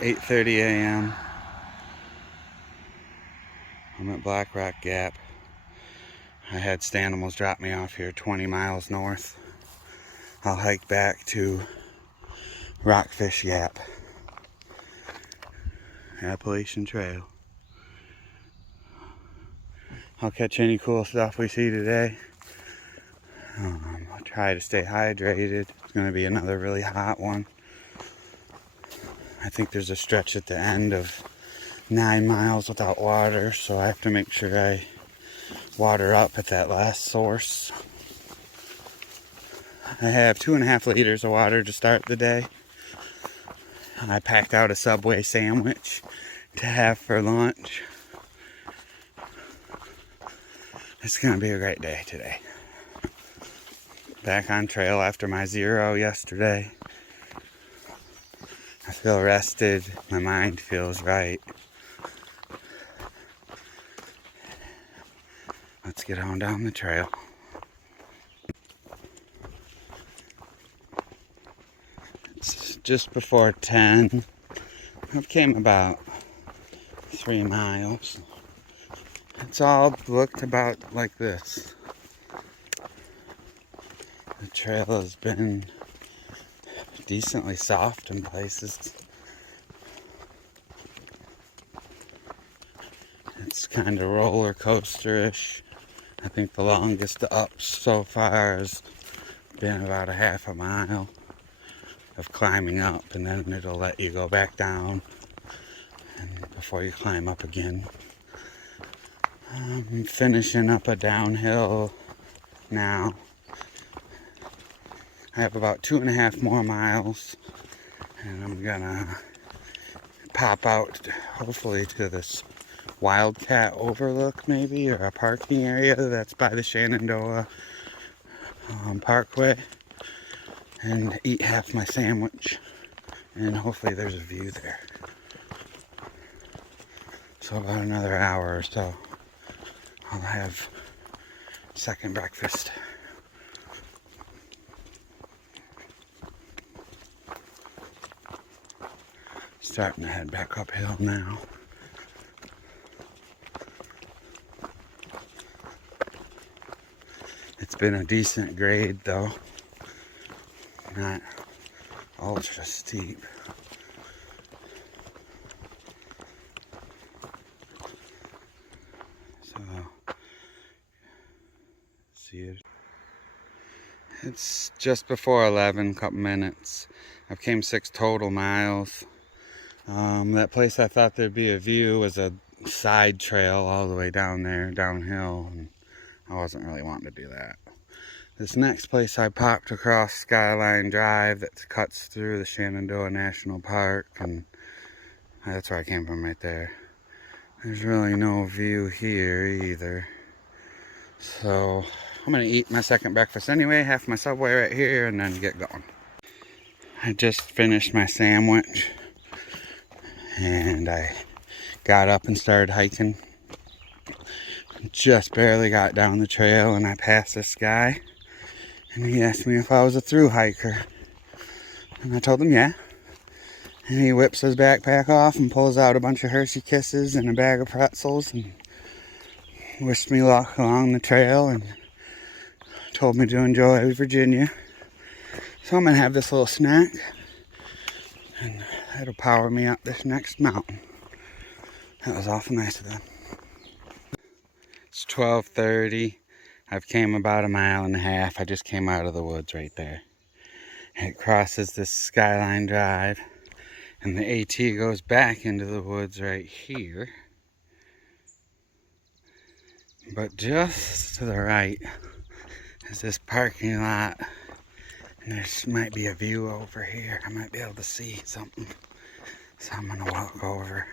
8:30 a.m. I'm at Black Rock Gap. I had Stanimals drop me off here 20 miles north. I'll hike back to Rockfish Gap, Appalachian Trail. I'll catch any cool stuff we see today. I'll try to stay hydrated. It's going to be another really hot one. I think there's a stretch at the end of 9 miles without water, so I have to make sure I water up at that last source. I have 2.5 liters of water to start the day. I packed out a Subway sandwich to have for lunch. It's going to be a great day today. Back on trail after my 0 yesterday. I feel rested. My mind feels right. Let's get on down the trail. It's just before 10. I've came about 3 miles. It's all looked about like this. The trail has been decently soft in places. It's kind of roller coaster-ish. I think the longest up so far has been about a half a mile of climbing up, and then it'll let you go back down and before you climb up again. I'm finishing up a downhill now. I have about 2.5 more miles, and I'm gonna pop out hopefully to this Wildcat overlook maybe, or a parking area that's by the Shenandoah Parkway, and eat half my sandwich, and hopefully there's a view there. So about another hour or so I'll have second breakfast. Starting to head back uphill now. It's been a decent grade though, not ultra steep. So, see it. It's just before 11, couple minutes. I've came 6 total miles. That place I thought there'd be a view was a side trail all the way down there, downhill, and I wasn't really wanting to do that. This next place I popped across Skyline Drive that cuts through the Shenandoah National Park, and that's where I came from right there. There's really no view here either. So I'm gonna eat my second breakfast anyway, have my Subway right here, and then get going. I just finished my sandwich, and I got up and started hiking. Just barely got down the trail, and I passed this guy, and he asked me if I was a through hiker, and I told him yeah. And he whips his backpack off and pulls out a bunch of Hershey Kisses and a bag of pretzels, and wished me luck along the trail, and told me to enjoy Virginia. So I'm gonna have this little snack, and that'll power me up this next mountain. That was awful nice of them. It's 12:30. I've came about 1.5 miles. I just came out of the woods right there. It crosses this Skyline Drive, and the AT goes back into the woods right here. But just to the right is this parking lot, and there might be a view over here. I might be able to see something, so I'm gonna walk over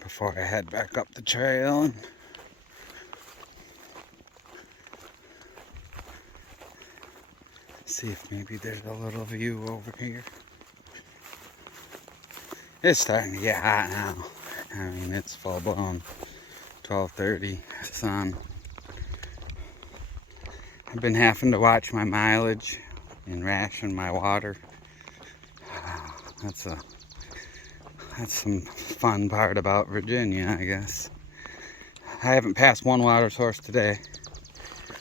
before I head back up the trail and see if maybe there's a little view over here. It's starting to get hot now. I mean, it's full blown 12:30 sun. I've been having to watch my mileage and ration my water. That's some fun part about Virginia, I guess. I haven't passed one water source today.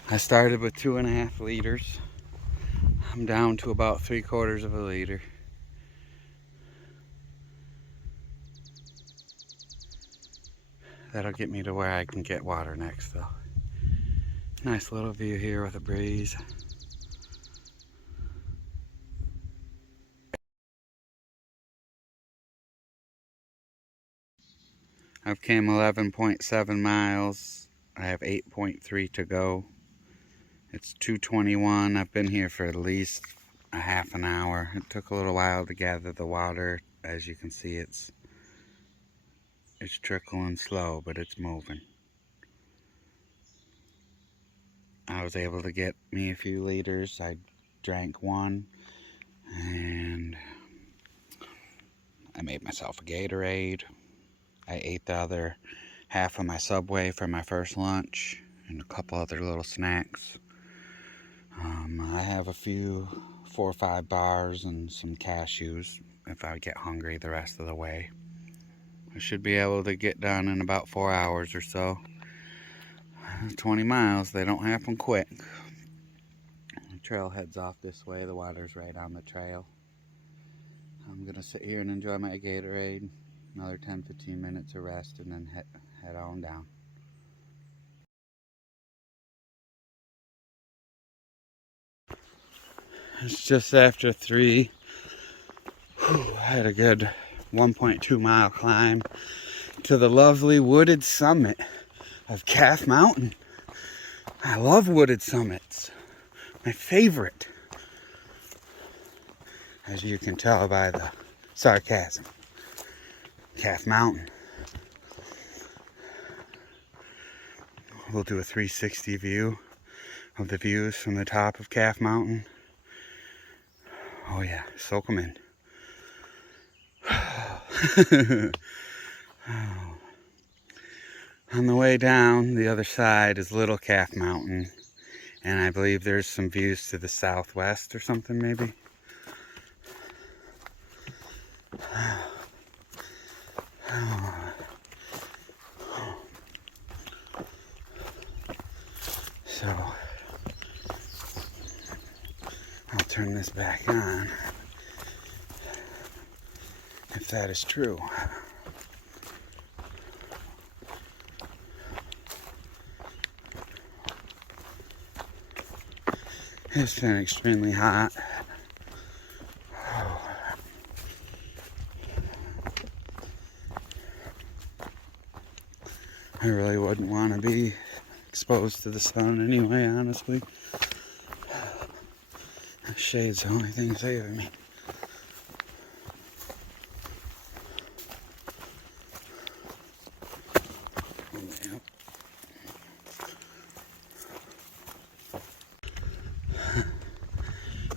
I started with 2.5 liters. I'm down to about 3/4 of a liter. That'll get me to where I can get water next, though. Nice little view here with a breeze. I've came 11.7 miles. I have 8.3 to go. It's 2:21. I've been here for at least a half an hour. It took a little while to gather the water. As you can see, it's trickling slow, but it's moving. I was able to get me a few liters. I drank one, and I made myself a Gatorade. I ate the other half of my Subway for my first lunch, and a couple other little snacks. I have a few 4 or 5 bars and some cashews if I get hungry the rest of the way. I should be able to get done in about 4 hours or so. 20 miles, they don't happen quick. The trail heads off this way. The water's right on the trail. I'm gonna sit here and enjoy my Gatorade. Another 10-15 minutes of rest, and then head on down. It's just after 3. I had a good 1.2 mile climb to the lovely wooded summit of Calf Mountain. I love wooded summits. My favorite. As you can tell by the sarcasm. Calf Mountain. We'll do a 360 view of the views from the top of Calf Mountain. Oh yeah, soak them in. On the way down, the other side is Little Calf Mountain. And I believe there's some views to the southwest or something, maybe. So, I'll turn this back on, if that is true. It's been extremely hot. I really wouldn't want to be exposed to the sun anyway, honestly. The shade's the only thing saving me. Yep.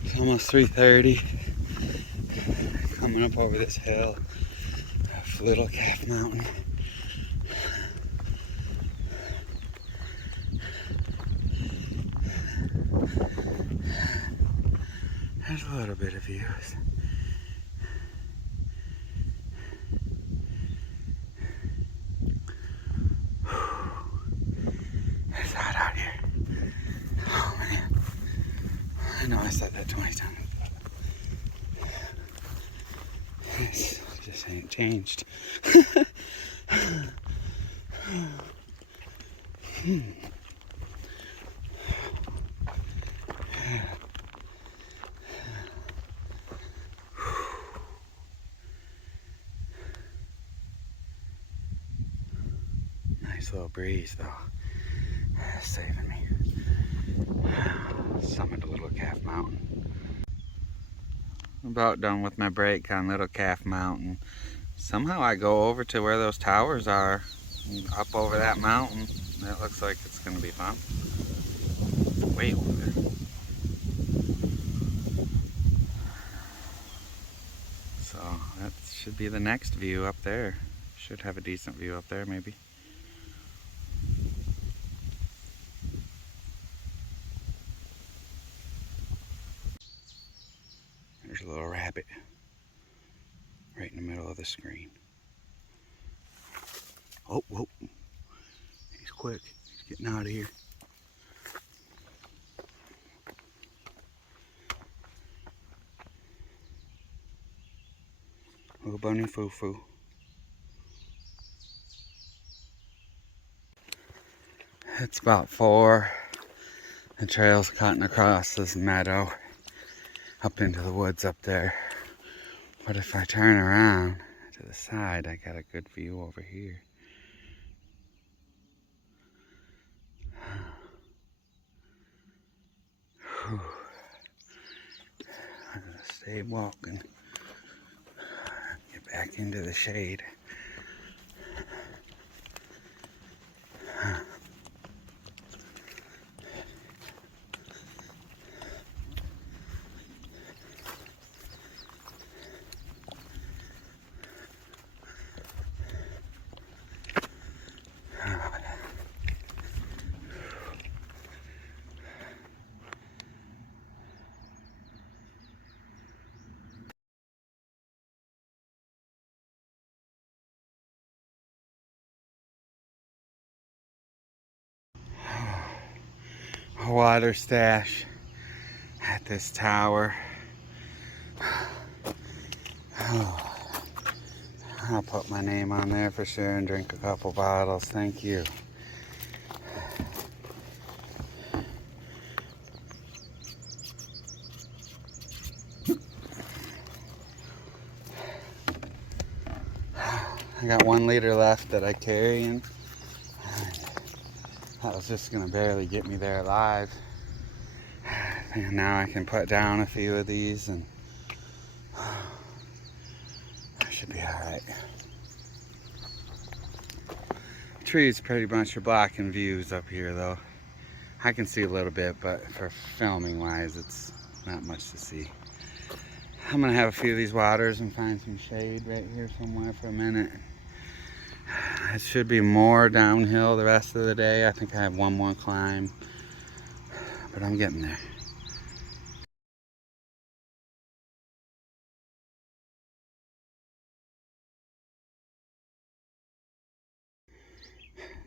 It's almost 3:30. Coming up over this hill of Little Calf Mountain. There's a little bit of views. It's hot out here. Oh man. I know I said that 20 times, but this just ain't changed. Nice little breeze though. Saving me. Summit of Little Calf Mountain. I'm about done with my break on Little Calf Mountain. Somehow I go over to where those towers are, up over that mountain. That looks like it's going to be fun. Way over there. So that should be the next view up there. Should have a decent view up there maybe. There's a little rabbit. right in the middle of the screen. Oh, whoa. He's quick. He's getting out of here. Little bunny foo-foo. It's about 4. The trail's cutting across this meadow up into the woods up there. But if I turn around to the side, I got a good view over here. Whew. I'm gonna stay walking. Get back into the shade. A water stash at this tower. Oh, I'll put my name on there for sure and drink a couple bottles. Thank you. I got 1 liter left that I carry, and that was just gonna barely get me there alive. And now I can put down a few of these and I should be alright. Trees pretty much are blocking views up here though. I can see a little bit, but for filming wise, it's not much to see. I'm gonna have a few of these waters and find some shade right here somewhere for a minute. It should be more downhill the rest of the day. I think I have 1 more climb, but I'm getting there.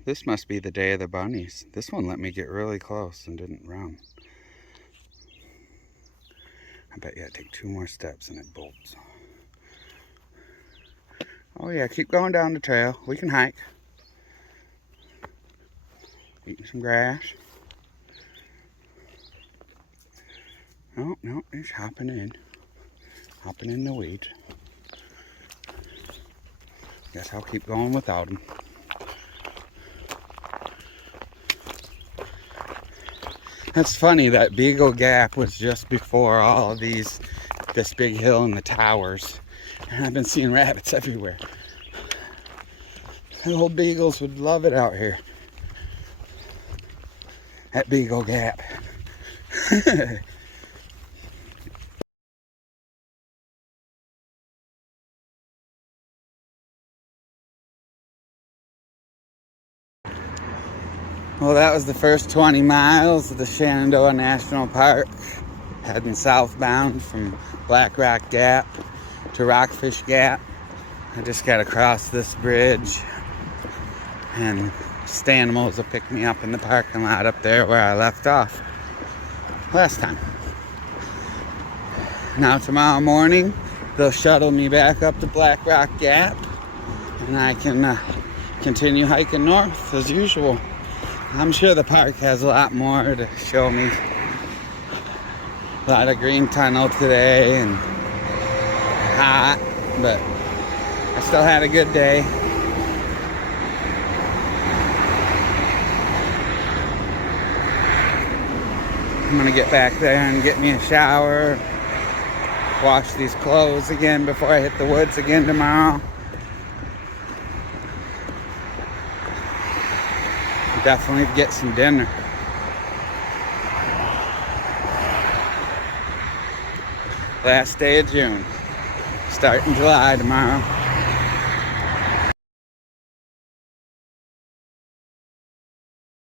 This must be the day of the bunnies. This one let me get really close and didn't run. I bet you I take 2 more steps and it bolts. Oh yeah, keep going down the trail. We can hike. Eating some grass. No, no, he's hopping in. Hopping in the weeds. Guess I'll keep going without him. That's funny, that Beagle Gap was just before all of this big hill and the towers. And I've been seeing rabbits everywhere. The old beagles would love it out here at Beagle Gap. Well, that was the first 20 miles of the Shenandoah National Park, heading southbound from Black Rock Gap to Rockfish Gap. I just got to cross this bridge, and Stanimals will pick me up in the parking lot up there where I left off last time. Now tomorrow morning, they'll shuttle me back up to Black Rock Gap, and I can continue hiking north as usual. I'm sure the park has a lot more to show me. A lot of green tunnel today and hot, but I still had a good day. I'm gonna get back there and get me a shower, wash these clothes again before I hit the woods again tomorrow. Definitely get some dinner. Last day of June. Starting July tomorrow.